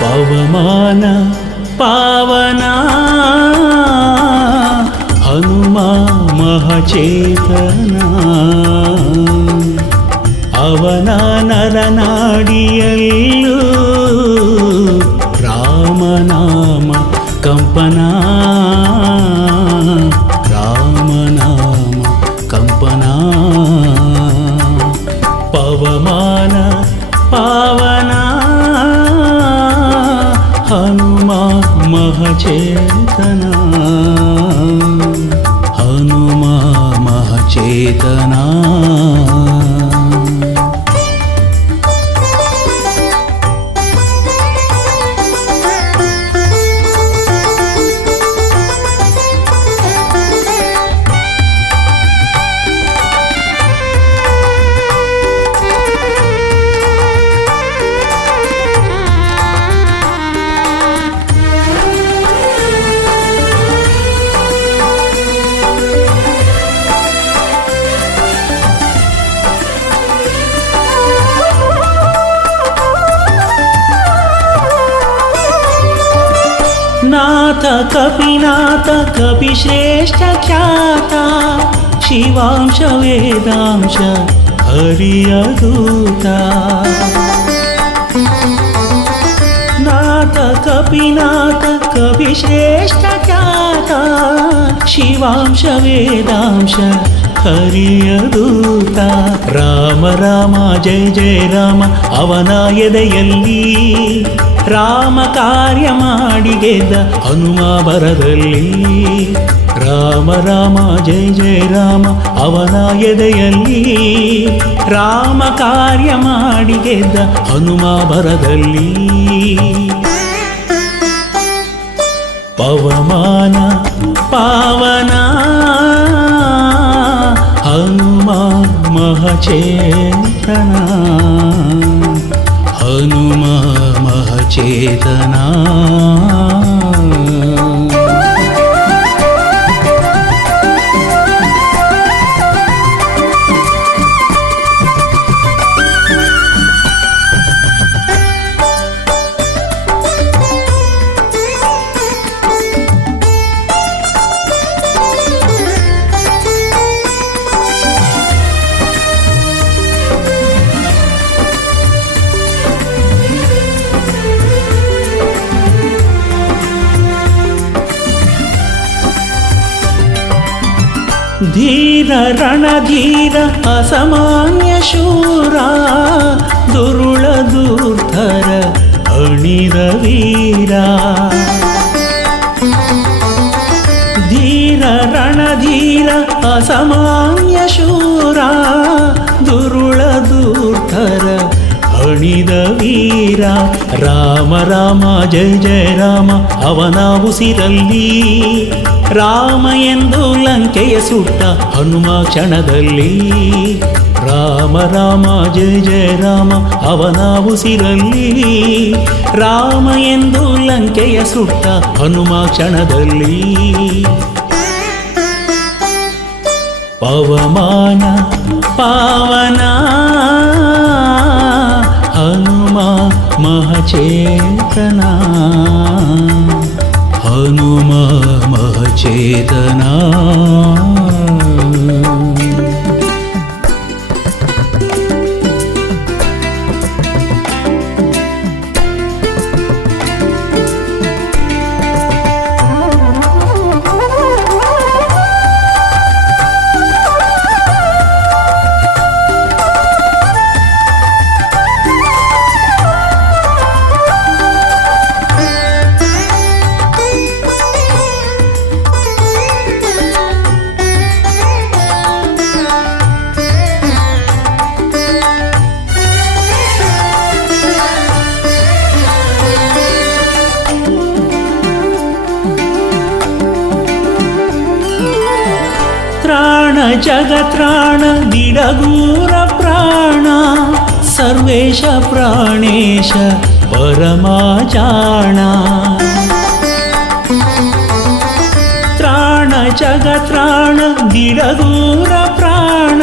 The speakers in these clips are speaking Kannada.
ಪವಮಾನ ಪಾವನ ಹನುಮ ಮಹಚೇತನ ಅವನ ನರನಾಡಿಯಲ್ಲೂ ರಾಮನಾಮ ಕಂಪನ ರಾಮನಾಮ ಕಂಪನ ಪವಮಾನ ಪಾವನ ಹನುಮ ಮಹಚೇತನ ಹನುಮ ಮಹಚೇತನ ನಾಥ ಕಪಿನಾಥ ಕಪಿಶ್ರೇಷ್ಠ ಖ್ಯಾತ ಶಿವಾಂಶ ವೇದಾಂಶ ಹರಿಯ ದೂತ ನಾಥ ಕಪಿನಾಥ ಕಪಿಶ್ರೇಷ್ಠ ಖ್ಯಾತ ಶಿವಾಂಶ ವೇದಾಂಶ ಹರಿಯ ದೂತ ರಾಮ ರಾಮ ಜಯ ಜಯ ರಾಮ ಅವನ ಎದೆಯಲ್ಲಿ ರಾಮ ಕಾರ್ಯ ಮಾಡಿ ಗೆದ್ದ ಹನುಮ ಬರದಲ್ಲಿ ರಾಮ ರಾಮ ಜಯ ಜಯ ರಾಮ ಅವನ ಎದೆಯಲ್ಲಿ ರಾಮ ಕಾರ್ಯ ಮಾಡಿ ಗೆದ್ದ ಹನುಮ ಬರದಲ್ಲಿ ಪವಮಾನ ಪಾವನ ಹನುಮ ಮಹಚೇತನ ಹನುಮ ಮಹಚೇತನ ಧೀರ ರಣಧೀರ ಅಸಾಮಾನ್ಯ ಶೂರ ದುರುಳ ದುರ್ಧರ ಅಣಿದ ವೀರ ಧೀರ ರಣಧೀರ ಅಸಾಮಾನ್ಯ ಶೂರ ದುರುಳ ದುರ್ಧರ ಅಣಿದ ವೀರ ರಾಮ ರಾಮ ಜಯ ಜಯ ರಾಮ ಅವನ ಉಸಿರಲ್ಲಿ ರಾಮ ಎಂದು ಲಂಕೆಯ ಸುಟ್ಟ ಹನುಮ ಕ್ಷಣದಲ್ಲಿ ರಾಮ ರಾಮ ಜಯ ಜಯ ರಾಮ ಅವನ ಉಸಿರಲ್ಲಿ ರಾಮ ಎಂದು ಲಂಕೆಯ ಸುಟ್ಟ ಹನುಮ ಕ್ಷಣದಲ್ಲಿ ಪವಮಾನ ಪಾವನ ಹನುಮ ಮಹಚೇತನ ಹನುಮ ಮಹಚೇತನ जगत्राण दिडगूर प्राण सर्वेश प्राणेश परमाजाण त्राण जगत्राण दिडगूर प्राण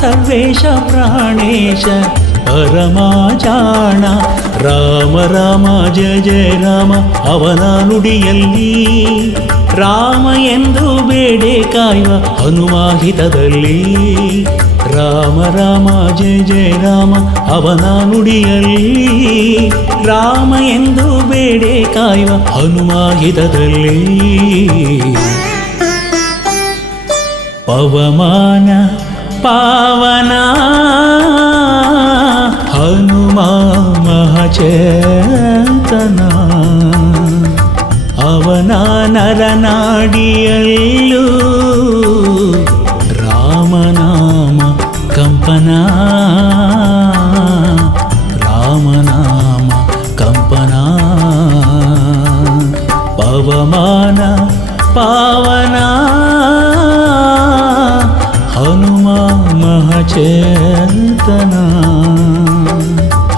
सर्वेश प्राणेश परमाजाण ರಾಮ ರಾಮ ಜಯ ಜಯ ರಾಮ ಅವನ ನುಡಿಯಲ್ಲಿ ರಾಮ ಎಂದು ಬೇಡೆ ಕಾಯುವ ಹನುಮಾಹಿತದಲ್ಲಿ ರಾಮ ರಾಮ ಜಯ ಜಯ ರಾಮ ಅವನ ನುಡಿಯಲ್ಲಿ ರಾಮ ಎಂದು ಬೇಡೆ ಕಾಯುವ ಹನುಮಾಹಿತದಲ್ಲಿ ಪವಮಾನ ಪಾವನ ಹನುಮ ಮಹಚೇತನ ಅವನ ನರನಾಡಿಯಲ್ಲೂ ರಾಮನಾಮ ಕಂಪನ ರಾಮನಾಮ ಕಂಪನ ಪವಮಾನ ಪಾವನ ಹನುಮ ಮಹಚೇತನ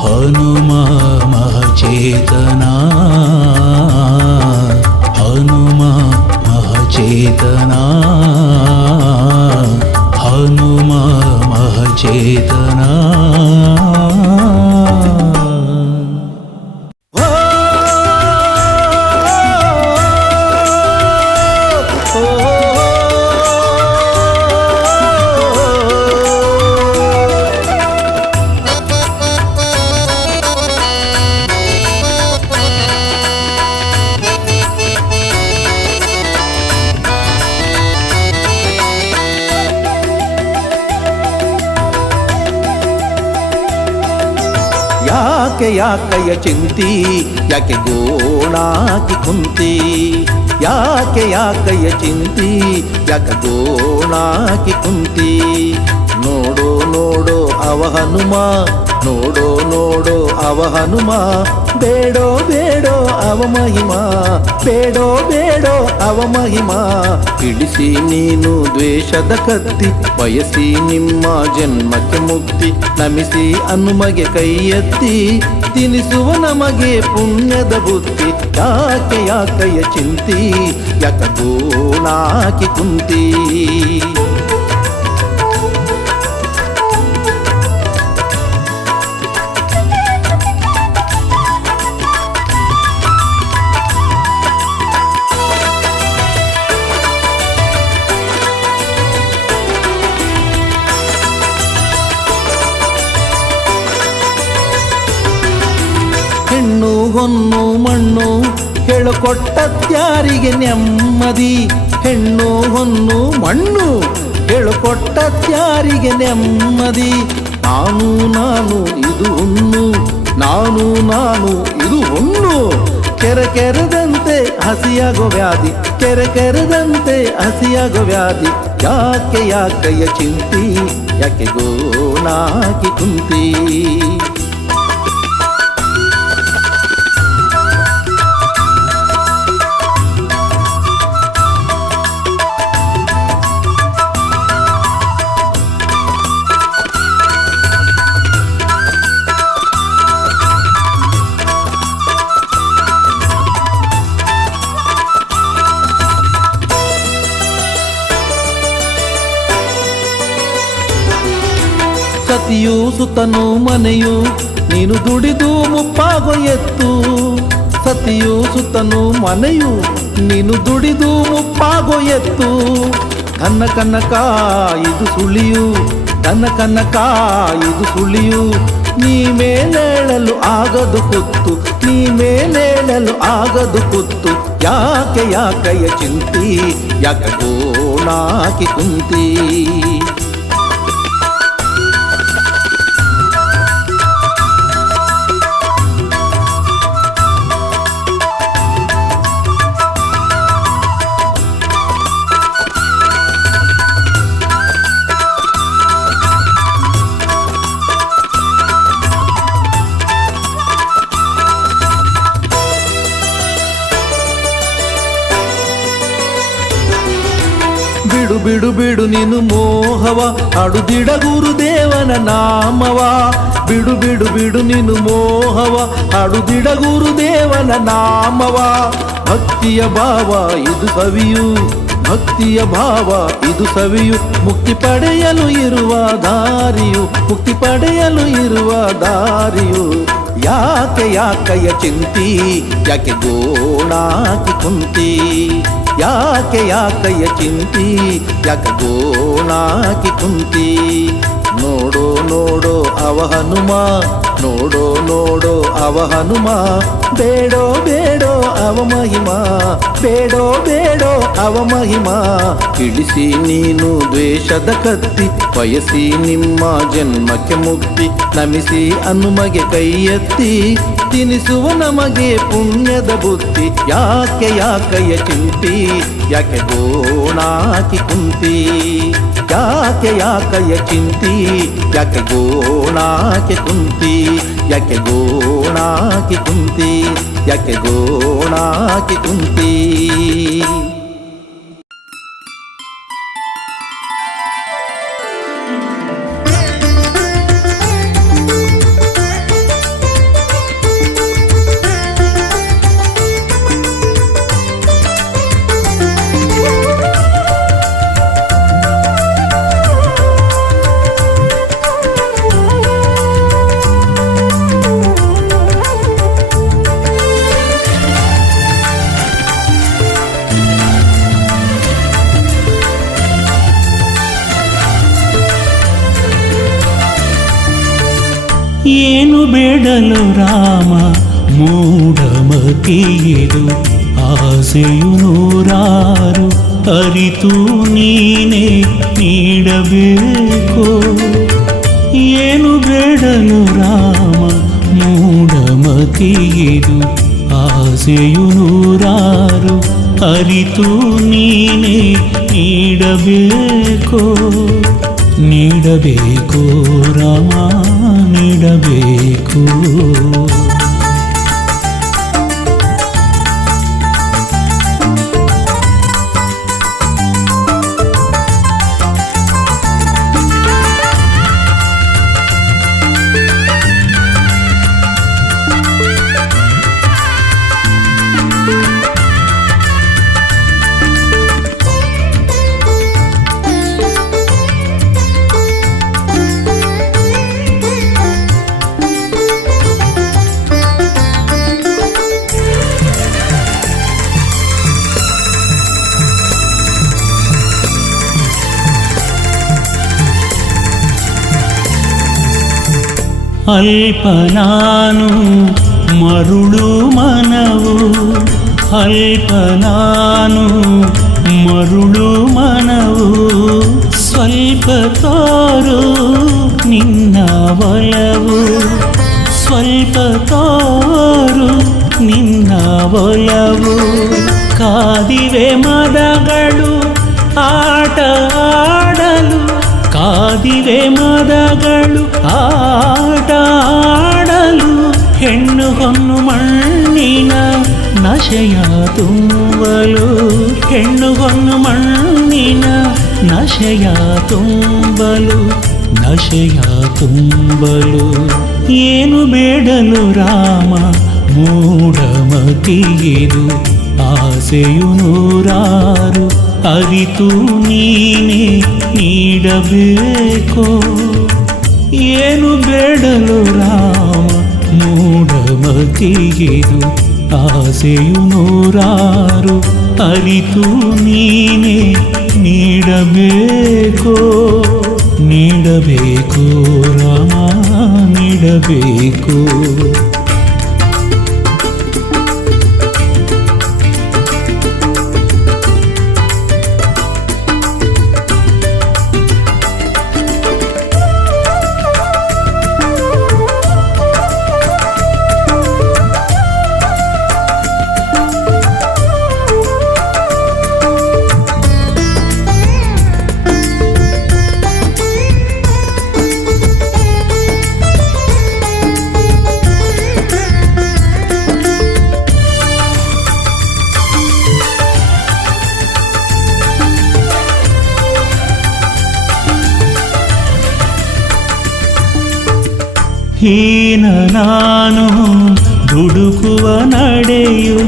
ಹನುಮ ಮಹಚೇತನ ಹನುಮ ಮಹಚೇತನ ಹನುಮ ಮಹಚೇತನ ಯಾಕಯ್ಯ ಚಿಂತಿ ಯಾಕೆ ಗೋಣಾಕಿ ಕುಂತಿ ಯಾಕಯ್ಯ ಚಿಂತಿ ಯಾಕೆ ಗೋಣಾಕಿ ಕುಂತಿ ನೋಡೋ ನೋಡೋ ಅವ ಹನುಮ ನೋಡೋ ನೋಡೋ ಅವ ಹನುಮ ಬೇಡೋ ಬೇಡೋ ಅವ ಮಹಿಮಾ ಬೇಡೋ ಬೇಡೋ ಅವ ಮಹಿಮಾ ಇಳಿಸಿ ನೀನು ದ್ವೇಷದ ಕತ್ತಿ ಬಯಸಿ ನಿಮ್ಮ ಜನ್ಮಕ್ಕೆ ಮುಕ್ತಿ ನಮಿಸಿ ಹನುಮಗೆ ಕೈ ಎತ್ತಿ ತಿನಿಸುವ ನಮಗೆ ಪುಣ್ಯದ ಬುದ್ಧಿ ಯಾಕಯ್ಯ ಚಿಂತಿ ಯಾಕ ಗೋಣಾಕಿ ಕುಂತಿ ಹೆಣ್ಣು ಹೊನ್ನು ಮಣ್ಣು ಹೇಳಿಕೊಟ್ಟತ್ಯಾರಿಗೆ ನೆಮ್ಮದಿ ಹೆಣ್ಣು ಹೊನ್ನು ಮಣ್ಣು ಹೇಳಿಕೊಟ್ಟತ್ಯಾರಿಗೆ ನೆಮ್ಮದಿ ನಾನು ನಾನು ಇದು ಹುಣ್ಣು ನಾನು ನಾನು ಇದು ಹುಣ್ಣು ಕೆರೆದಂತೆ ಹಸಿಯಾಗೋ ವ್ಯಾಧಿ ಕೆರೆದಂತೆ ಹಸಿಯಾಗೋ ವ್ಯಾಧಿ ಯಾಕಯ್ಯ ಚಿಂತಿ ಯಾಕೆ ಗೋಣಾಕಿ ಕುಂತಿ ಸತಿಯು ಸುತನು ಮನೆಯು ನೀನು ದುಡಿದು ಮುಪ್ಪಾಗೋ ಎತ್ತು ಸತಿಯು ಸುತನು ಮನೆಯು ನೀನು ದುಡಿದು ಮುಪ್ಪಾಗೋ ಎತ್ತು ಕನ್ನ ಕನ್ನಕ ಇದು ಸುಳಿಯು ಕನ್ನಕ ಇದು ಸುಳಿಯು ನೀ ಮೇಲೇಳಲು ಆಗದು ಕುತ್ತು ನೀ ಮೇಲೇಳಲು ಆಗದು ಕುತ್ತು ಯಾಕಯ್ಯ ಚಿಂತಿ ಯಾಕ ಗೋಣಾಕಿ ಕುಂತಿ ಬಿಡು ಬಿಡು ಬಿಡು ನೀನು ಮೋಹವ ಹಾಡುದಿಡ ಗುರುದೇವನ ನಾಮವ ಬಿಡು ಬಿಡು ಬಿಡು ನೀನು ಮೋಹವ ಹಾಡುದಿಡ ಗುರುದೇವನ ನಾಮವ ಭಕ್ತಿಯ ಭಾವ ಇದು ಸವಿಯು ಭಕ್ತಿಯ ಭಾವ ಇದು ಸವಿಯು ಮುಕ್ತಿ ಪಡೆಯಲು ಇರುವ ದಾರಿಯು ಮುಕ್ತಿ ಪಡೆಯಲು ಇರುವ ದಾರಿಯು ಯಾಕೆ ಯಾಕಯ್ಯ ಚಿಂತಿ ಯಾಕೆ ಗೋಣಾಕಿ ಕುಂತಿ ಯಾಕೆ ಯಾಕಯ್ಯ ಚಿಂತಿ ಯಾಕೆ ಗೋಣಾಕಿ ಕುಂತಿ ನೋಡೋ ನೋಡೋ ಅವ ಹನುಮ ನೋಡೋ ನೋಡೋ ಅವ ಹನುಮ ಬೇಡೋ ಬೇಡೋ ಅವ ಮಹಿಮಾ ಬೇಡೋ ಬೇಡೋ ಅವ ಮಹಿಮಾ ಇಳಿಸಿ ನೀನು ದ್ವೇಷದ ಕತ್ತಿ ಬಯಸಿ ನಿಮ್ಮ ಜನ್ಮಕ್ಕೆ ಮುಕ್ತಿ ನಮಿಸಿ ಹನುಮಗೆ ಕೈ ಎತ್ತಿ ತಿನಿಸುವ ನಮಗೆ ಪುಣ್ಯದ ಬುದ್ಧಿ ಯಾಕೆ ಯಾಕಯ್ಯ ಚಿಂತಿ ಯಾಕೆ ಗೋಣಾಕಿ ಕುಂತಿ ಯಾಕೆ ಯಾಕಯ್ಯ ಚಿಂತಿ ಯಾಕೆ ಗೋಣಾಕಿ ಕುಂತಿ ಯಾಕೆ ಗೋಣಾಕಿ ಕುಂತಿ ಯಾಕೆ ಗೋಣಾಕಿ ಕುಂತಿ ಏನು ಬೇಡಲು ರಾಮ ಮೂಢಮತಿಯಿದು ಆಸೆಯು ನೂರಾರು ಅರಿತು ನೀನೇ ನೀಡಬೇಕು ಏನು ಬೇಡಲು ರಾಮ ಮೂಢಮತಿಯಿದು ಆಸೆಯು ನೂರಾರು ಅರಿತು ನೀನೇ ನೀಡಬೇಕು ನೀಡಬೇಕು ರಾಮ ನೀಡಬೇಕು ಅಲ್ಪ ನಾನು ಮರುಳು ಮನವು ಅಲ್ಪ ನಾನು ಮರುಳು ಮನವು ಸ್ವಲ್ಪ ತೋರು ನಿನ್ನ ಒಲವು ಸ್ವಲ್ಪ ತೋರು ನಿನ್ನ ಒಲವು ಕಾದಿವೆ ಮದಗಳು ಆಟ ಆಡಲು ಕಾದಿವೆ ಮದಗಳು ಆಟ ಆಡಲು ಹೆಣ್ಣು ಹೊನ್ನು ಮಣ್ಣಿನ ನಶೆಯ ತುಂಬಲು ಹೆಣ್ಣು ಹೊನ್ನು ಮಣ್ಣಿನ ನಶೆಯ ತುಂಬಲು ನಶೆಯ ತುಂಬಲು ಏನು ಬೇಡಲು ರಾಮ ಮೂಢಮತಿಯಿದು ಆಸೆಯು ನೂರಾರು ಅರಿತು ನೀನೇ ನೀಡಬೇಕು ಏನು ಬೇಡಲು ರಾಮ ಮೂಢಮತಿಯಿದು ಆಸೆಯು ನೂರಾರು ಅರಿತು ನೀನೇ ನೀಡಬೇಕು ನೀಡಬೇಕು ರಾಮ ನೀಡಬೇಕು ಹೀನ ನಾನು ದುಡುಕುವ ನಡೆಯು,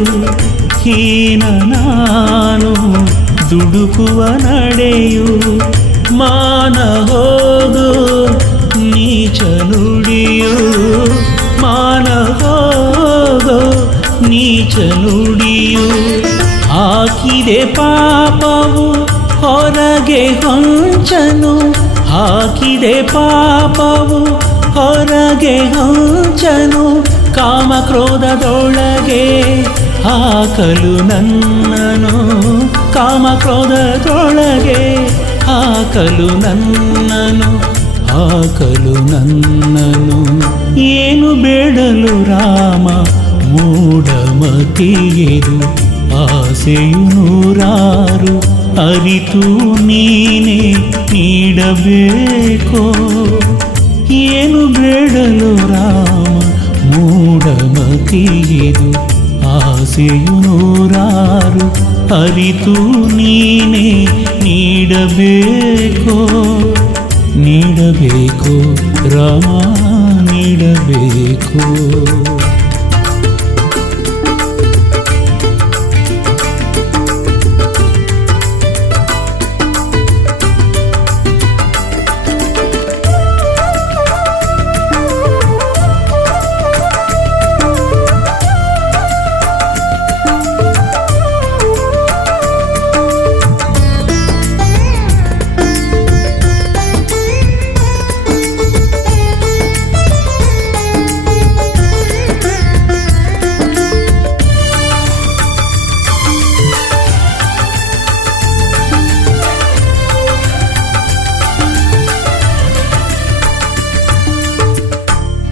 ಹೀನ ನಾನು ದುಡುಕುವ ನಡೆಯು, ಮಾನ ಹೋಗೋ ನೀಚ ನುಡಿಯು, ಮಾನ ಹೋಗೋ ನೀಚ ನುಡಿಯು. ಹಾಕಿದೆ ಪಾಪವು ಹೊರಗೆ ಹೊಂಚನು, ಹಾಕಿದೆ ಪಾಪವು ಹೊರಗೆ ಹೊಂಚನು, ಕಾಮಕ್ರೋಧದೊಳಗೆ ಹಾಕಲು ನನ್ನನು, ಕಾಮಕ್ರೋಧದೊಳಗೆ ಹಾಕಲು ನನ್ನನು, ಹಾಕಲು ನನ್ನನು. ಏನು ಬೇಡಲು ರಾಮ ಮೂಢಮತಿಯೆದು, ಆಸೆಯು ನೂರಾರು ಅರಿತು ನೀನೇ ನೀಡಬೇಕೋ. ಏನು ಬೇಡಲು ರಾಮ ಮೂಢಮತಿಯೆದು, ಆಸೆಯು ನೂರಾರು ಅರಿತು ನೀನೇ ನೀಡಬೇಕೋ, ನೀಡಬೇಕೋ ರಾಮ ನೀಡಬೇಕೋ.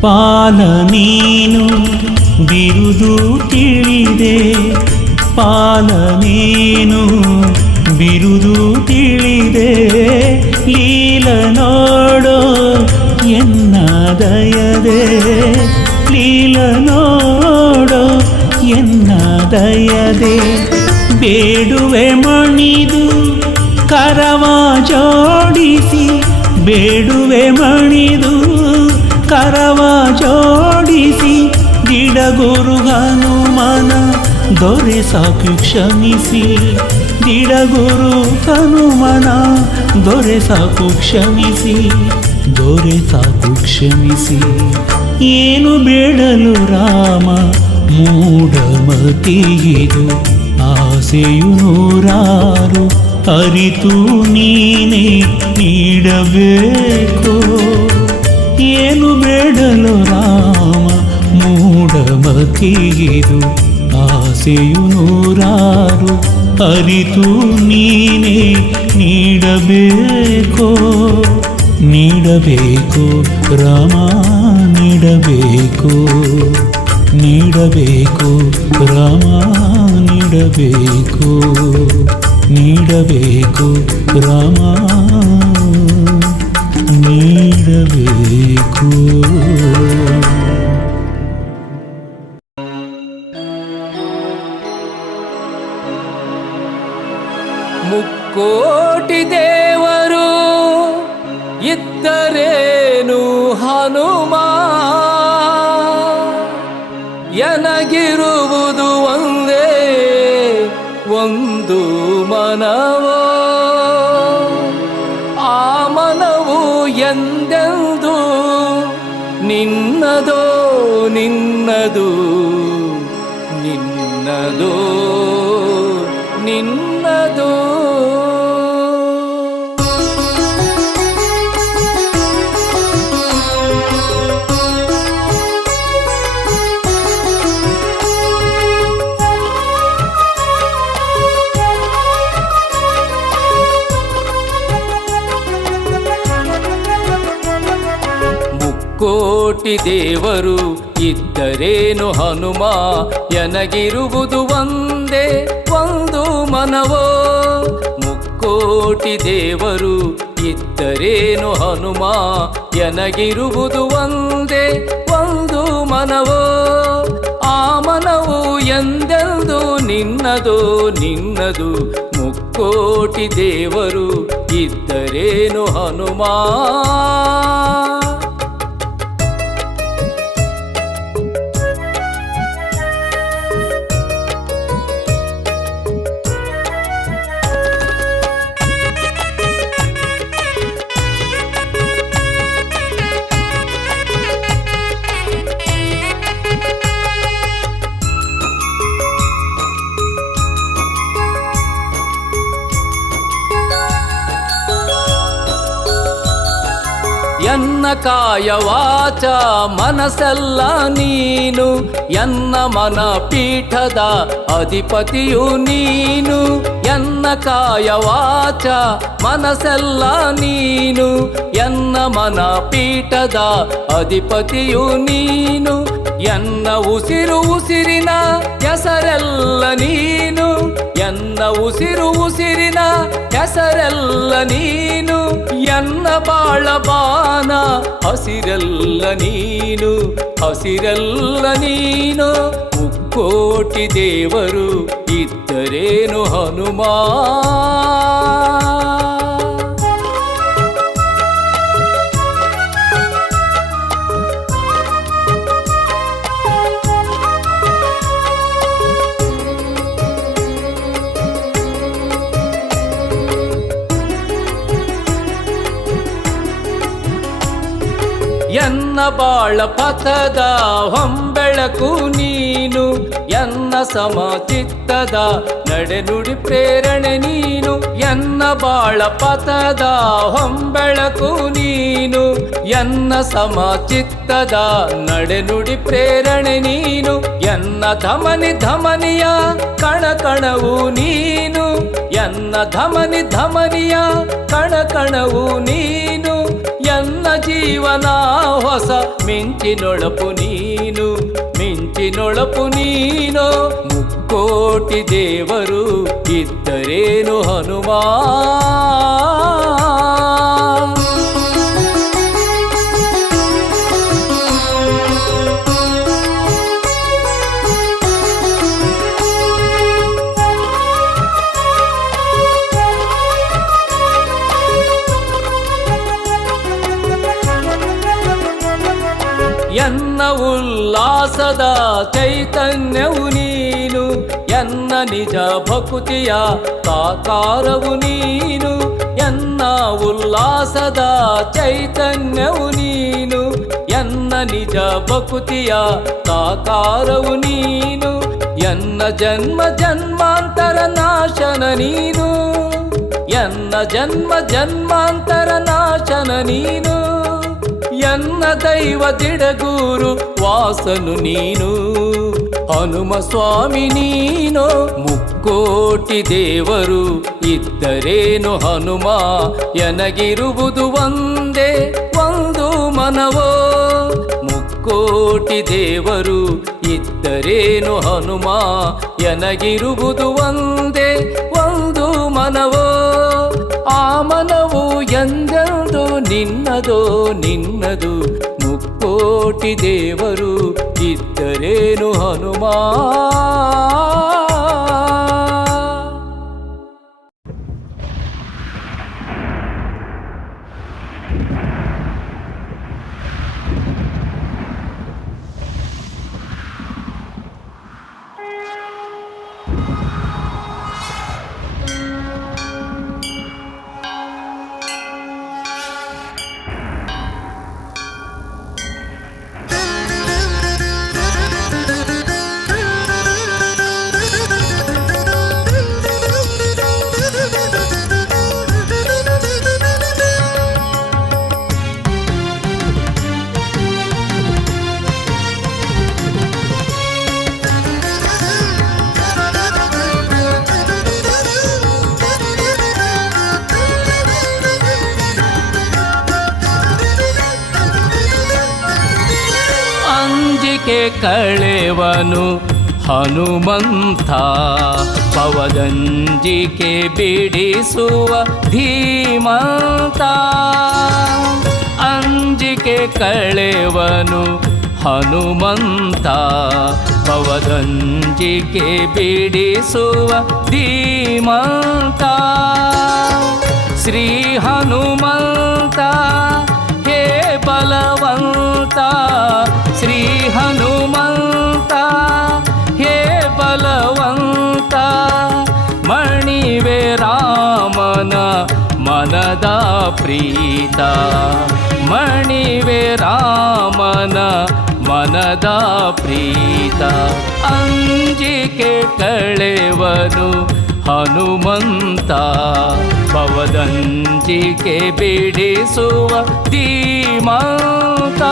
ಪಾಲ ನೀನು ಬಿರುದು ತಿಳಿದೆ, ಪಾಲ ನೀನು ಬಿರುದು ತಿಳಿದೆ, ಲೀಲ ನೋಡೋ ಎನ್ನ ದಯದೆ, ಲೀಲ ನೋಡೋ ಎನ್ನ ದಯದೆ. ಬೇಡುವೆ ಮಣಿದು ಕರವ ಜೋಡಿಸಿ, ಬೇಡುವೆ ಮಣಿದು ಕರವ ಜೋಡಿಸಿ, ದಿಡಗುರು ಹನುಮನ ದೊರೆ ಸಾಕು ಕ್ಷಮಿಸಿ, ದಿಡಗುರು ಹನುಮನ ದೊರೆ ಸಾಕು ಕ್ಷಮಿಸಿ, ದೊರೆ ಸಾಕು ಕ್ಷಮಿಸಿ. ಏನು ಬೇಡಲು ರಾಮ ಮೂಢಮತಿಯಿದು, ಆಸೆಯು ನೂರಾರು ಅರಿತು ನೀನೇ ನೀಡಬೇಕೋ. ಏನು ಬೇಡಲು ರಾಮ ಮೂಢಮತಿಯಿದು, ಆಸೆಯು ನೂರಾರು ಅರಿತು ನೀನೇ ನೀಡಬೇಕೋ, ನೀಡಬೇಕೋ ರಾಮ ನೀಡಬೇಕೋ, ನೀಡಬೇಕೋ ರಾಮ ನೀಡಬೇಕೋ, ನೀಡಬೇಕೋ ರಾಮ ನೀಡಬೇಕು. ಮುಕ್ಕೋಟಿ ದೇವರು ಇದ್ದರೇನು ಹನುಮ, ಎನಗಿರುವುದು ಒಂದೇ ಒಂದು ಮನವೋ, ಆ ಮನವು ಎಂದೆಂದು ನಿನ್ನದೋ ನಿನ್ನದು, ನಿನ್ನದೋ ನಿನ್ನದೋ. ಕೋಟಿ ದೇವರು ಇದ್ದರೇನು ಹನುಮ, ಎನಗಿರುವುದು ಒಂದೇ ಒಂದು ಮನವೋ. ಮುಕ್ಕೋಟಿ ದೇವರು ಇದ್ದರೇನು ಹನುಮ, ಎನಗಿರುವುದು ಒಂದೇ ಒಂದು ಮನವೋ, ಆ ಮನವು ಎಂದೆಂದು ನಿನ್ನದು ನಿನ್ನದು. ಮುಕ್ಕೋಟಿ ದೇವರು ಇದ್ದರೇನು ಹನುಮ. ಎನ್ನ ಕಾಯ ವಾಚ ಮನಸ್ಸೆಲ್ಲ ನೀನು, ಎನ್ನ ಮನ ಪೀಠದ ಅಧಿಪತಿಯು ನೀನು. ಎನ್ನ ಕಾಯ ವಾಚ ಮನಸ್ಸೆಲ್ಲ ನೀನು, ಎನ್ನ ಮನ ಪೀಠದ ಅಧಿಪತಿಯು ನೀನು. ಎನ್ನ ಉಸಿರು ಉಸಿರಿನ ಹೆಸರೆಲ್ಲ ನೀನು, ಎನ್ನ ಉಸಿರು ಉಸಿರಿನ ಹೆಸರೆಲ್ಲ ನೀನು. ಎನ್ನ ಬಾಳ ಬಾನ ಹಸಿರೆಲ್ಲ ನೀನು, ಹಸಿರೆಲ್ಲ ನೀನು. ಮುಕ್ಕೋಟಿ ದೇವರು ಇದ್ದರೇನು ಹನುಮಾ. ಎನ್ನ ಬಾಳ ಪಥದ ಹೊಂಬೆಳಕು ನೀನು, ಎನ್ನ ಸಮಚಿತ್ತದ ನಡೆನುಡಿ ಪ್ರೇರಣೆ ನೀನು. ಎನ್ನ ಬಾಳ ಪಥದ ಹೊಂಬೆಳಕು ನೀನು, ಎನ್ನ ಸಮಚಿತ್ತದ ನಡೆನುಡಿ ಪ್ರೇರಣೆ ನೀನು. ಎನ್ನ ಧಮನಿ ಧಮನಿಯ ಕಣಕಣವು ನೀನು, ಎನ್ನ ಧಮನಿ ಧಮನಿಯ ಕಣಕಣವು ನೀನು. ಎನ್ನ ಜೀವನ ಹೊಸ ಮಿಂಚಿನೊಳಪು ನೀನು, ಮಿಂಚಿನೊಳಪು ನೀನು. ಮುಕ್ಕೋಟಿ ದೇವರು ಇದ್ದರೇನು ಹನುಮಾ. ಎನ್ನ ಉಲ್ಲಾಸದ ಚೈತನ್ಯವು ನೀನು, ಎನ್ನ ನಿಜ ಭಕುತಿಯ ಸಾಕಾರವು ನೀನು. ಎನ್ನ ಉಲ್ಲಾಸದ ಚೈತನ್ಯವು ನೀನು, ಎನ್ನ ನಿಜ ಭಕುತಿಯ ಸಾಕಾರವು ನೀನು. ಎನ್ನ ಜನ್ಮ ಜನ್ಮಾಂತರ ನಾಶನ ನೀನು, ಎನ್ನ ಜನ್ಮ ಜನ್ಮಾಂತರ ನಾಶನ ನೀನು. ಎನ್ನ ದೈವ ದಿಡಗೂರು ವಾಸನು ನೀನು, ಹನುಮ ಸ್ವಾಮಿ ನೀನು. ಮುಕ್ಕೋಟಿ ದೇವರು ಇದ್ದರೇನು ಹನುಮ, ಎನಗಿರುವುದು ಒಂದೇ ಒಂದು ಮನವೋ. ಮುಕ್ಕೋಟಿ ದೇವರು ಇದ್ದರೇನು ಹನುಮ, ಎನಗಿರುವುದು ಒಂದೇ ಒಂದು ಮನವೋ. ಆ ಮನವು ಎಂದೆಂದು ನಿನ್ನದೋ ನಿನ್ನದು, ಮುಕ್ಕೋಟಿ ದೇವರು ಇದ್ದರೇನು ಹನುಮಾ. ಕಳೆವನು ಹನುಮಂತ, ಪವದಂಜಿಕೆ ಬಿಡಿಸುವ ಧೀಮಂತ. ಅಂಜಿಕೆ ಕಳೆವನು ಹನುಮಂತ, ಪವದಂಜಿಕೆ ಬಿಡಿಸುವ ಧೀಮಂತ. ಶ್ರೀ ಹನುಮಂತ ಹೇ ಬಲವಂತ, ಶ್ರೀ ಹನುಮಂತ ಹೇ ಬಲವಂತ. ಮಣಿವೆ ರಾಮನ ಮನದ ಪ್ರೀತ, ಮಣಿವೆ ರಾಮನ ಮನದ ಪ್ರೀತ. ಅಂಜಿಕೆ ಕಳೆವನು ಹನುಮಂತ ಭವದಂಜಿಕೆ ಬಿಡಿಸುವ ಧೀಮಂತ.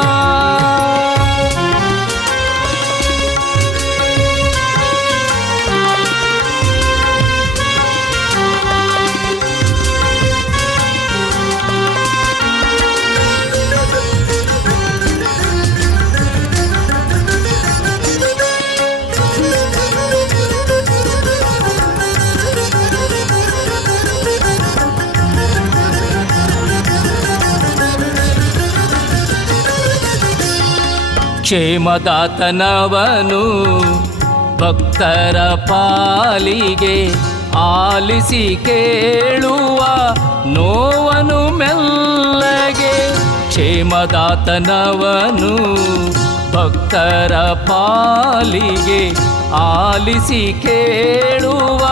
ಕ್ಷೇಮದಾತನವನು ಭಕ್ತರ ಪಾಲಿಗೆ ಆಲಿಸಿ ಕೇಳುವ ನೋವನು ಮೆಲ್ಲಗೆ. ಕ್ಷೇಮದಾತನವನು ಭಕ್ತರ ಪಾಲಿಗೆ ಆಲಿಸಿ ಕೇಳುವ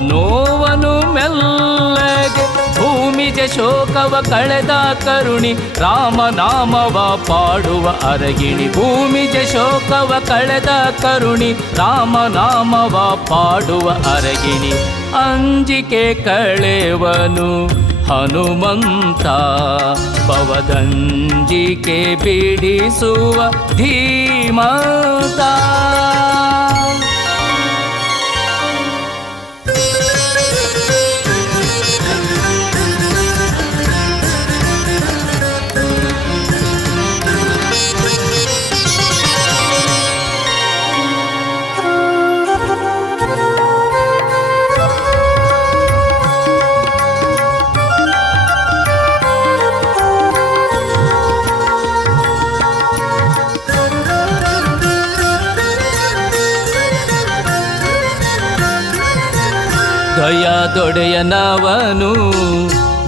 ನೋವನು ಮೆಲ್ಲಗೆ. ಭೂಮಿಜ ಶೋಕವ ಕಳೆದ ಕರುಣಿ ರಾಮನಾಮವ ಪಾಡುವ ಅರಗಿಣಿ. ಭೂಮಿಜ ಶೋಕವ ಕಳೆದ ಕರುಣಿ ರಾಮನಾಮವ ಪಾಡುವ ಅರಗಿಣಿ. ಅಂಜಿಕೆ ಕಳೆವನು ಹನುಮಂತ ಭವದಂಜಿಕೆ ಬಿಡಿಸುವ ಧೀಮಂತ. ದಯದೊಡೆಯನವನು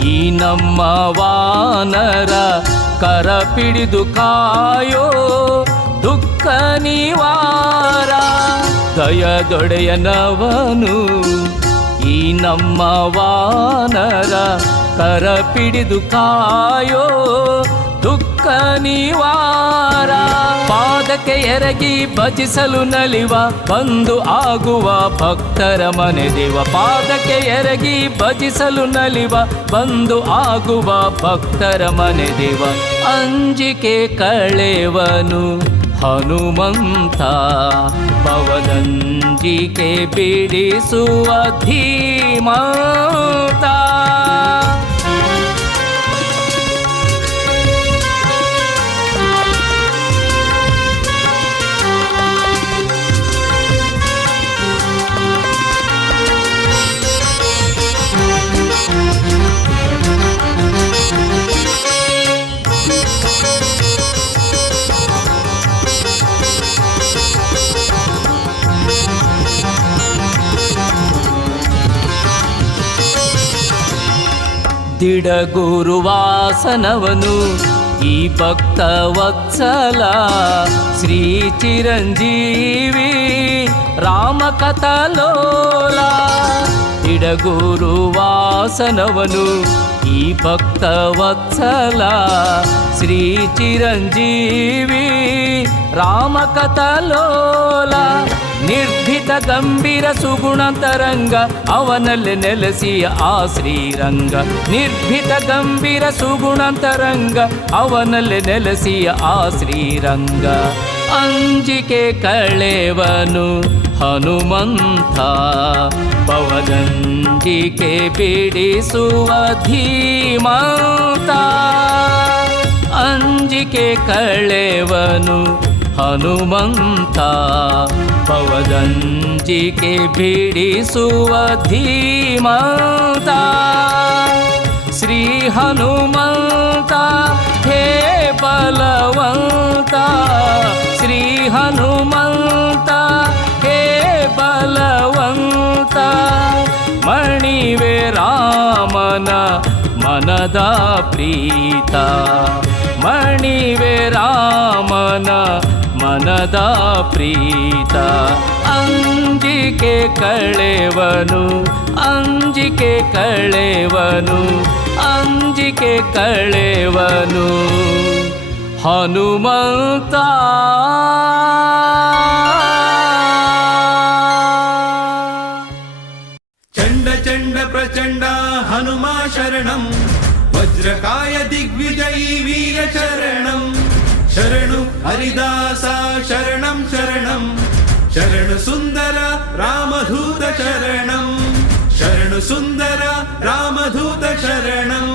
ಈ ನಮ್ಮ ವಾನರ ಕರ ಪಿಡಿದು ಕಾಯೋ ದುಃಖ ನಿವಾರ. ದಯದೊಡೆಯನವನು ಈ ನಮ್ಮ ವಾನರ ಕರ ಪಿಡಿದು ಕಾಯೋ ದುಃಖ ನಿವಾರ. ಪಾದಕ್ಕೆ ಎರಗಿ ಭಜಿಸಲು ನಲಿವ ಬಂದು ಆಗುವ ಭಕ್ತರ ಮನೆದೇವ. ಪಾದಕ್ಕೆ ಎರಗಿ ಭಜಿಸಲು ನಲಿವ ಬಂದು ಆಗುವ ಭಕ್ತರ ಮನೆದೇವ. ಅಂಜಿಕೆ ಕಳೆವನು ಹನುಮಂತ ಭವದಂಜಿಕೆ ಬಿಡಿಸುವ ಧೀಮಂತ. ದಿಡಗುರುವಾಸನವನು ಈ ಭಕ್ತ ವತ್ಸಲ ಶ್ರೀ ಚಿರಂಜೀವಿ ರಾಮಕಥಲೋಲ. ದಿಡಗುರುವಾಸನವನು ಈ ಭಕ್ತ ವತ್ಸಲ ಶ್ರೀ ಚಿರಂಜೀವಿ ರಾಮಕಥಲೋಲ. ನಿರ್ಭೀತ ಗಂಭೀರ ಸುಗುಣಂತರಂಗ ಅವನಲ್ಲಿ ನೆಲೆಸಿಯ ಆ ಶ್ರೀರಂಗ. ನಿರ್ಭೀತ ಗಂಭೀರ ಸುಗುಣಂತರಂಗ ಅವನಲ್ಲಿ ನೆಲೆಸಿಯ ಆ ಶ್ರೀರಂಗ. ಅಂಜಿಕೆ ಕಳೆವನು ಹನುಮಂತ ಭವದಂಜಿಕೆ ಬಿಡಿಸುವ ಧೀಮಂತ. ಅಂಜಿಕೆ ಕಳೆವನು ಹನುಮಂತ ಭವದಂಜಿಕೆ ಬಿಡಿಸುವ ಧೀಮಂತ. ಶ್ರೀ ಹನುಮಂತ ಹೇ ಬಲವಂತ. ಶ್ರೀ ಹನುಮಂತ ಹೇ ಬಲವಂತ. ಮಣಿವೆ ರಾಮನ ಮನದ ಪ್ರೀತ. ಮಣಿವೆ ರಾಮನ ಮನದ ಪ್ರೀತ. ಅಂಜಿಕೆ ಕಳೆವನು ಅಂಜಿಕೆ ಕಳೆವನು ಅಂಜಿಕೆ ಕಳೆವನು ಹನುಮಂತ. प्रचण्ड हनुमा शरणं वज्रकाय दिग्विजयी वीर शरणं शरणु हरिदासा शरणं शरणं शरणु सुन्दर रामदूत शरणं शरणु सुन्दर रामदूत शरणं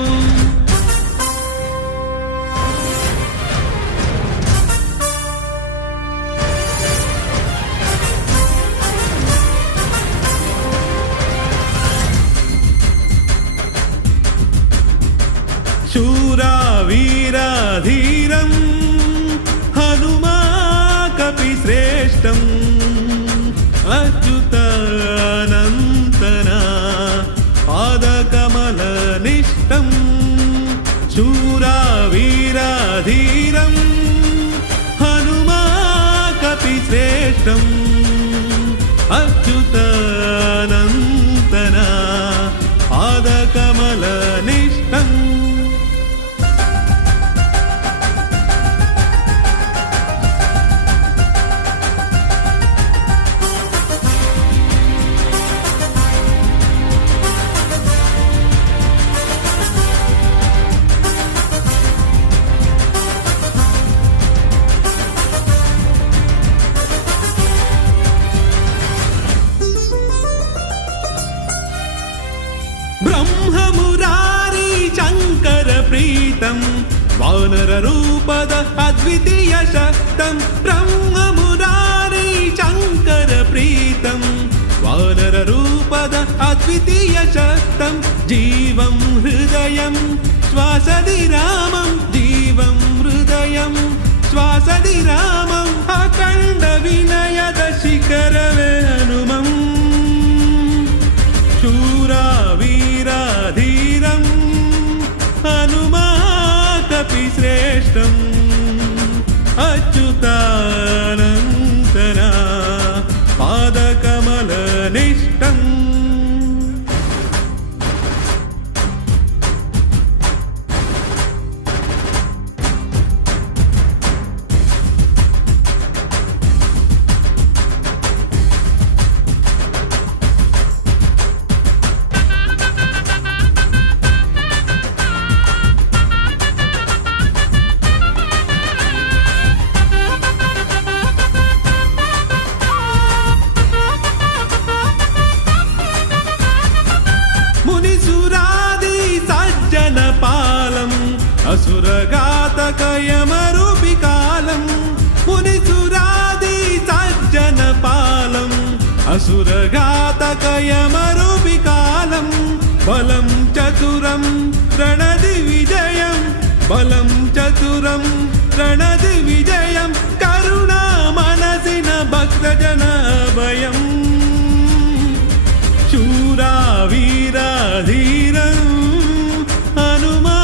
शूरा वीरा धीरं हनुमा कपिश्रेष्ठम् अच्युतानन्तना पादकमलनिष्ठं शूरा वीरा धीरं हनुमा कपिश्रेष्ठम् अच्युतानन्तना पादकमलनिष्ठम् ब्रह्ममुरारी शङ्कर प्रीतं वानर रूपद अद्वितीय शक्तं ब्रह्ममुरारी शङ्कर प्रीतं वानर रूपद अद्वितीय शक्तं जीवं हृदयं श्वासदि रामं जीवं हृदयं श्वासदि रामम् अखण्ड विनयद शिखरवे हनुमम् शूरा वीरा धीरं हनुमा कपिश्रेष्ठम् अच्युतानन्तना पादकमलनिष्ठम् असुरघातकयमरूपिकालं मुनिसुरादि सज्जनपालम् असुरघातकयमरूपिकालं बलं चतुरं रणदिविजयं बलं चतुरं रणदिविजयं करुणा मनसिन भक्तजनाभयम् शूरा वीरा धीरं हनुमा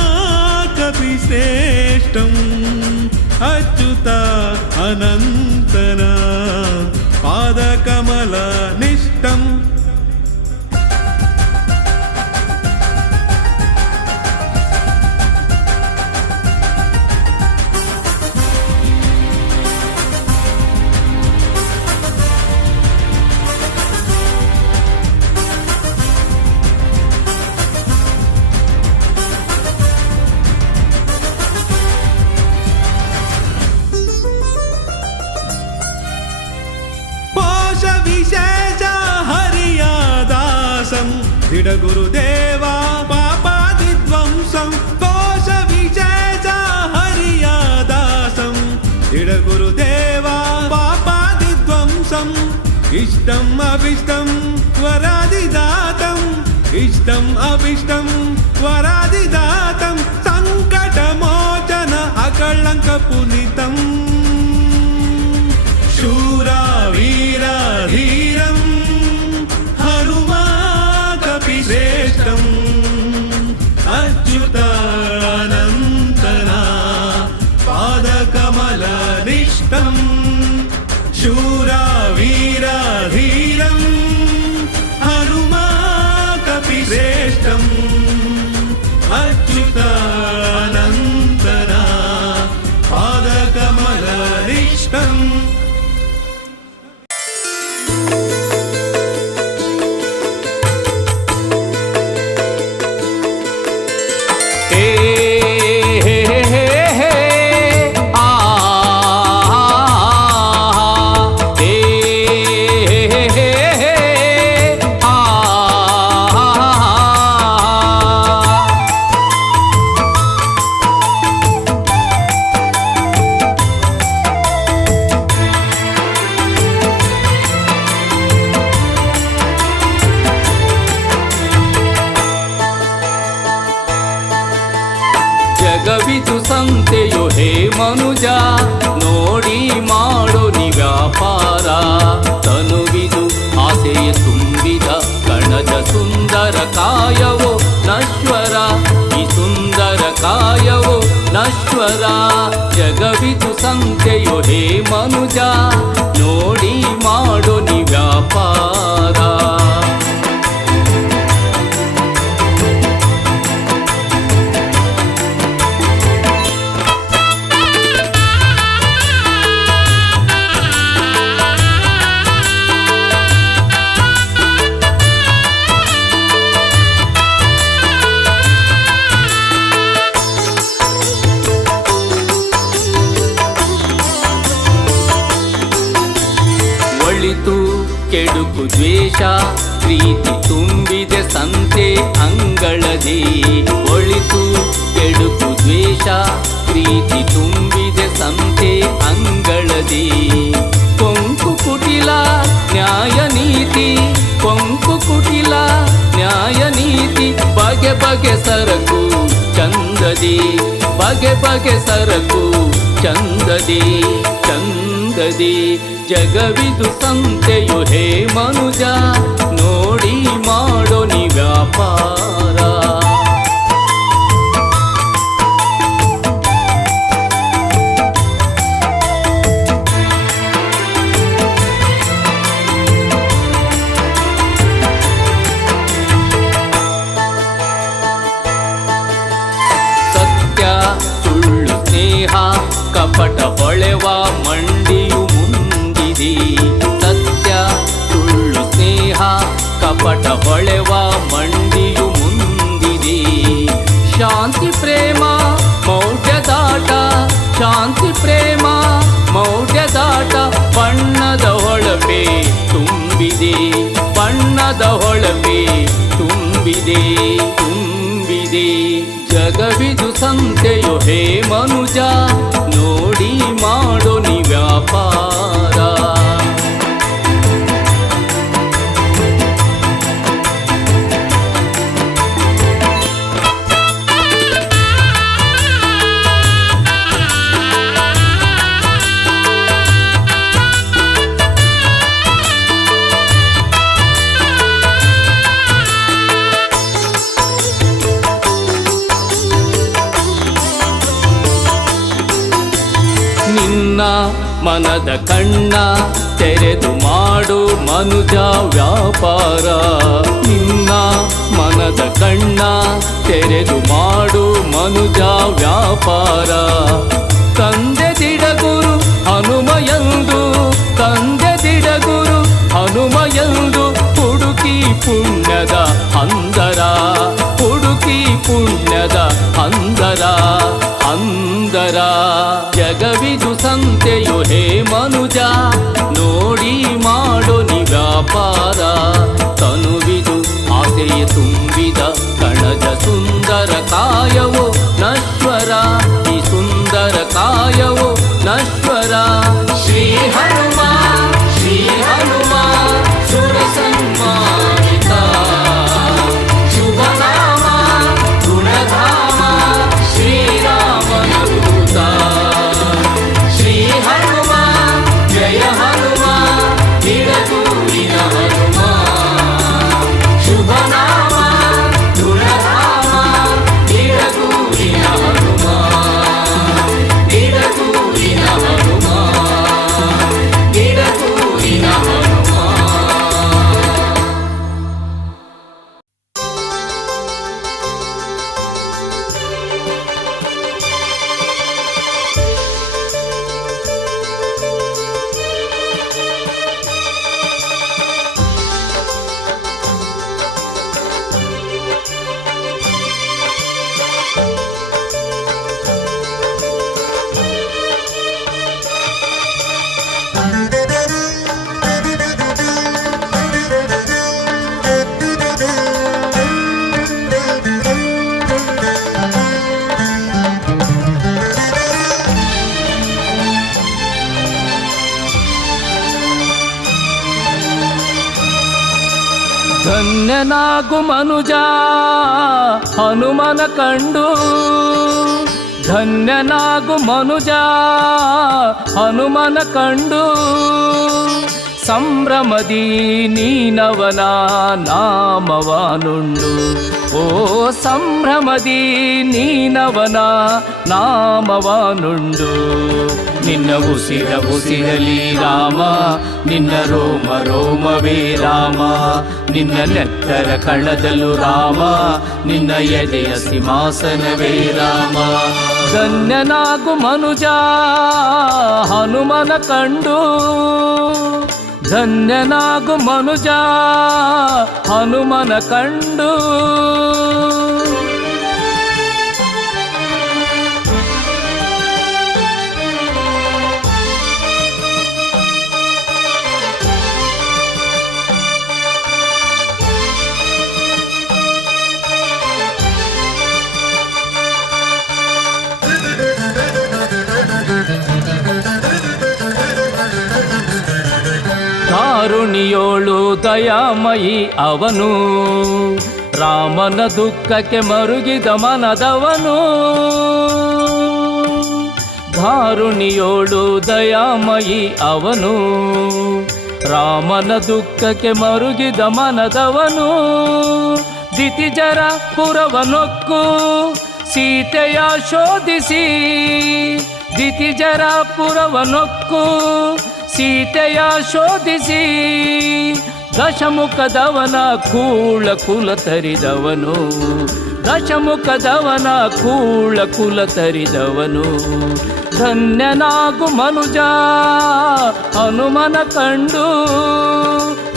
कपिश्रेष्ठम् अच्युता अनन्तना पादकमलनिष्ठम् विशेष हरियादासं दृढगुरुदेवा पापादिध्वंसं कोश विशेष हरियादासं दृढगुरुदेवा पापादिध्वंसम् इष्टम् अभिष्टं वरादिदातम् इष्टम् अभिष्टं वरादिदातं सङ्कटमोचन अकळङ्कपुनीतम् शूरा वीरा धीरं हनुमा कपिश्रेष्ठम् अच्युतानन्तना पादकमलनिष्ठम् शूरा वीरा धीरं हनुमा कपिश्रेष्ठम् अच्युतानन्तना पादकमलनिष्ठम् ಸಂತೆಯು ಹೇ ಮನುಜ ನೋಡಿ ಮಾಡೋ ನಿ ವ್ಯಾಪಾರ. ತನುವಿದು ಆಸೆಯ ತುಂಬಿದ ಕಣಜ ಸುಂದರ ಕಾಯವೋ ನಶ್ವರ, ಈ ಸುಂದರ ಕಾಯವೋ ನಶ್ವರ. ಜಗವಿದು ಸಂತೆಯು ಹೇ ಮನುಜ ನೋಡಿ ಮಾಡೋ ನಿ ವ್ಯಾಪಾರ. ಒಳಿತು ಕೆಡುಕು ದ್ವೇಷ ಪ್ರೀತಿ ತುಂಬಿದೆ ಸಂತೆ ಅಂಗಳದಿ. ಒಳಿತು ಕೆಡುಕು ದ್ವೇಷ ಪ್ರೀತಿ ತುಂಬಿದೆ ಸಂತೆ ಅಂಗಳದಿ. ಕೊಂಕು ಕುಟಿಲ ನ್ಯಾಯ ನೀತಿ, ಕೊಂಕು ಕುಟಿಲ ನ್ಯಾಯ ನೀತಿ. ಬಗೆ ಬಗೆ ಸರಕು ಚಂದದಿ, ಬಗೆ ಬಗೆ ಸರಕು ಚಂದದಿ ಚಂದದಿ. ಜಗವಿದು ಸಂತೆಯು ಹೇ ಮನುಜ ನೋಡಿ ಮಾಡೋ ನಿ ವ್ಯಾಪಾರ. ಸತ್ಯ ಸುಳ್ಳು ಸ್ನೇಹ ಕಪಟ ಹೊಳೆವ ಮಂಡಿಯು ಮುಂದಿದೆ. ಸತ್ಯ ಸುಳ್ಳು ಸ್ನೇಹ ಕಪಟ ಹೊಳೆವ ಮಂಡಿಯು ಮುಂದಿದೆ. ಶಾಂತಿ ಪ್ರೇಮ ಮೌಢ್ಯದಾಟ, ಶಾಂತಿ ಪ್ರೇಮ ಮೌಢ್ಯದಾಟ. ಬಣ್ಣದ ಹೊಳಪೆ ತುಂಬಿದೆ, ಬಣ್ಣದ ಹೊಳಪೆ ತುಂಬಿದೆ ತುಂಬಿದೆ. ಜಗವಿದು ಸಂತೆಯು ಹೇ ಮನುಜ ನೋಡಿ ಮಾಡೋ ನಿ ವ್ಯಾಪಾರ. ನಿನ್ನ ಮನದ ಕಣ್ಣ ತೆರೆದು ಮಾಡು ಮನುಜ ವ್ಯಾಪಾರ. ನಿನ್ನ ಮನದ ಕಣ್ಣ ತೆರೆದು ಮಾಡು ಮನುಜ ವ್ಯಾಪಾರ. ತಂದೆ ದಿಡಗುರು ಹನುಮಯಂದು, ತಂದೆ ದಿಡಗುರು ಹನುಮಯಂದು. ಹುಡುಕಿ ಪುಣ್ಯದ ಹಂದರ, ಹುಡುಕಿ ಪುಣ್ಯದ ಹಂದರ ಹಂದರ. ಜಗವಿದು ಸಂತೆಯು ಹೇ ಮನುಜ ನೋಡಿ ಮಾಡೋ ನಿ ವ್ಯಾಪಾರ. ತನುವಿದು ಆಸೆಯ ತುಂಬಿದ ಕಣಜ ಸುಂದರ ಕಾಯವೋ ನಶ್ವರ, ಈ ಸುಂದರ ಕಾಯವೋ ನಶ್ವರ. ಶ್ರೀ ಹನುಮ ಶ್ರೀ ಹನುಮ ಸುರ ಸನ್ಮಾನಿತ, ಶುಭ ನಾಮ ಗುಣಧಾಮ ಶ್ರೀರಾಮನ ದೂತ. ಶ್ರೀ ಹನುಮ ಜಯ ಹನುಮ ನಿಡದೂರಿನ ಹನುಮ. ಶುಭ ನಾಮ ಗುಣಧಾಮ ನಿಡದೂರಿನ ಹನುಮ, ನಿಡದೂರಿನ ಹನುಮ, ನಿಡದೂರಿನ ಹನುಮ. ಧನ್ಯನಾಗು ಮನುಜ ಹನುಮನ ಕಂಡು, ಧನ್ಯನಾಗು ಮನುಜ ಹನುಮನ ಕಂಡು ಸಂಭ್ರಮದಿ ನೀನವನ ನಾಮವನುಂಡು. ಓ ಸಂಭ್ರಮದಿ ನೀನವನ ನಾಮವನುಂಡು. ನಿನ್ನ ಉಸಿರಲಿ ರಾಮ, ನಿನ್ನ ರೋಮ ರೋಮವೇ ರಾಮ, ನಿನ್ನ ನೆತ್ತರ ಕಣದಲ್ಲೂ ರಾಮ, ನಿನ್ನ ಎದೆಯ ಸಿಂಹಾಸನವೇ ರಾಮ. ಧನ್ಯನಾಗು ಮನುಜ ಹನುಮನ ಕಂಡು, ಧನ್ಯನಾಗು ಮನುಜ ಹನುಮನ ಕಂಡು. ಕಾರುಣಿಯೋಳು ದಯಾಮಯಿ ಅವನು, ರಾಮನ ದುಃಖಕ್ಕೆ ಮರುಗಿದ ಮನದವನು. ಕಾರುಣಿಯೋಳು ದಯಾಮಯಿ ಅವನು, ರಾಮನ ದುಃಖಕ್ಕೆ ಮರುಗಿದ ಮನದವನು. ದಿತಿಜರ ಪುರವನೊಕ್ಕು ಸೀತೆಯ ಶೋಧಿಸಿ, ದಿತಿಜರ ಪುರವನೊಕ್ಕು ಸೀತೆಯ ಶೋಧಿಸಿ. ದಶಮುಖದವನ ಕೂಳ ಕುಲ ತರಿದವನು, ದಶಮುಖದವನ ಕೂಳ ಕುಲ ತರಿದವನು. ಧನ್ಯನಾಗು ಮನುಜ ಹನುಮನ ಕಂಡು,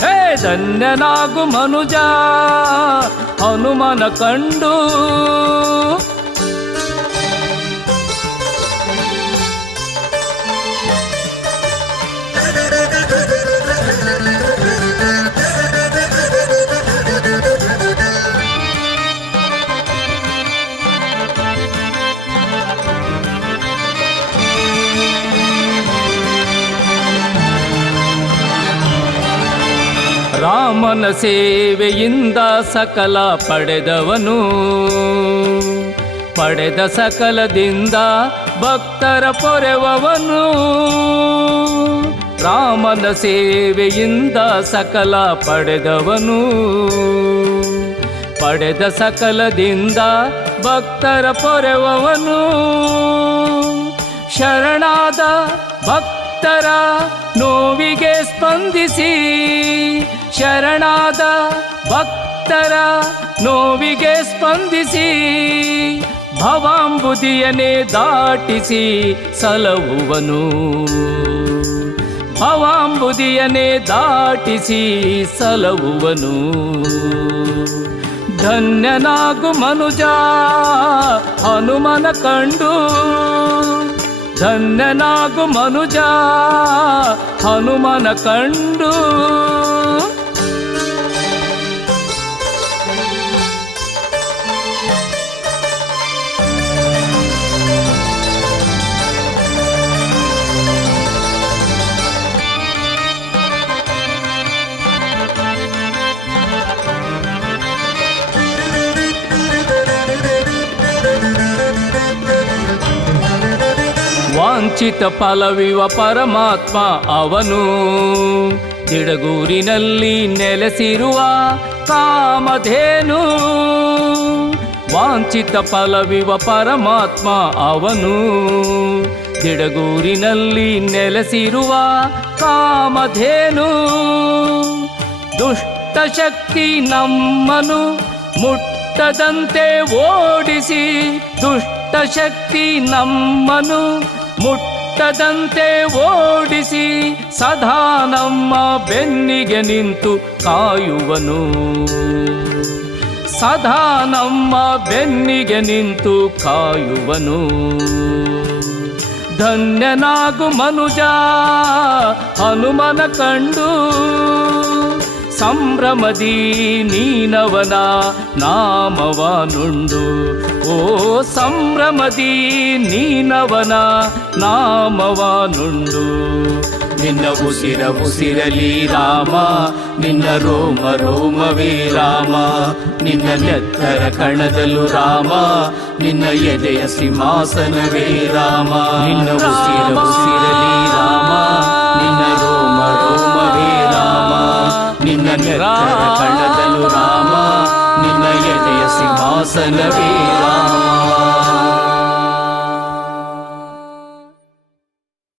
ಹೇ ಧನ್ಯನಾಗು ಮನುಜ ಹನುಮನ ಕಂಡು. ರಾಮನ ಸೇವೆಯಿಂದ ಸಕಲ ಪಡೆದವನು, ಪಡೆದ ಸಕಲದಿಂದ ಭಕ್ತರ ಪೊರೆವವನು. ರಾಮನ ಸೇವೆಯಿಂದ ಸಕಲ ಪಡೆದವನು, ಪಡೆದ ಸಕಲದಿಂದ ಭಕ್ತರ ಪೊರೆವವನು. ಶರಣಾದ ಭಕ್ತರ ನೋವಿಗೆ ಸ್ಪಂದಿಸಿ, ಶರಣಾದ ಭಕ್ತರ ನೋವಿಗೆ ಸ್ಪಂದಿಸಿ. ಭವಾಂಬುದಿಯನೇ ದಾಟಿಸಿ ಸಲಹುವನು, ಭವಾಂಬುದಿಯನೇ ದಾಟಿಸಿ ಸಲಹುವನು. ಧನ್ಯನಾಗು ಮನುಜ ಹನುಮನ ಕಂಡು, ಧನ್ಯನಾಗು ಮನುಜ ಹನುಮನ ಕಂಡು. ವಾಂಛಿತ ಫಲವಿವ ಪರಮಾತ್ಮ ಅವನು, ತಿಡಗೂರಿನಲ್ಲಿ ನೆಲೆಸಿರುವ ಕಾಮಧೇನು. ವಾಂಛಿತ ಫಲವಿವ ಪರಮಾತ್ಮ ಅವನು, ತಿಡಗೂರಿನಲ್ಲಿ ನೆಲೆಸಿರುವ ಕಾಮಧೇನು. ದುಷ್ಟ ಶಕ್ತಿ ನಮ್ಮನು ಮುಟ್ಟದಂತೆ ಓಡಿಸಿ, ದುಷ್ಟ ಶಕ್ತಿ ನಮ್ಮನು ಮುಟ್ಟದಂತೆ ಓಡಿಸಿ. ಸದಾ ನಮ್ಮ ಬೆನ್ನಿಗೆ ನಿಂತು ಕಾಯುವನು, ಸದಾ ನಮ್ಮ ಬೆನ್ನಿಗೆ ನಿಂತು ಕಾಯುವನು. ಧನ್ಯನಾಗು ಮನುಜ ಹನುಮನ ಕಂಡು, ಸಂಭ್ರಮದಿ ನೀನವನ ನಾಮವನುಂಡು. ಓ ಸಂಭ್ರಮದಿ ನೀನವನ ನಾಮವನುಂಡು. ನಿನ್ನ ಉಸಿರಲಿ ರಾಮ ನಿನ್ನ ರೋಮವೇ ರಾಮ ನಿನ್ನ ನೆತ್ತರ ಕಣದಲ್ಲೂ ರಾಮ ನಿನ್ನ ಎದೆಯ ಸಿಂಹಾಸನವೇ ರಾಮ ನಿನ್ನ ಉಸಿರಲಿ ರಾಮ ನಿನ್ನ ರೋಮವೇ ರಾಮ ನಿನ್ನ ನೆತ್ತರ ಕಣದಲ್ಲೂ ರಾಮ ನಿನ್ನ ಎದೆಯ ಸಿಂಹಾಸನವೇ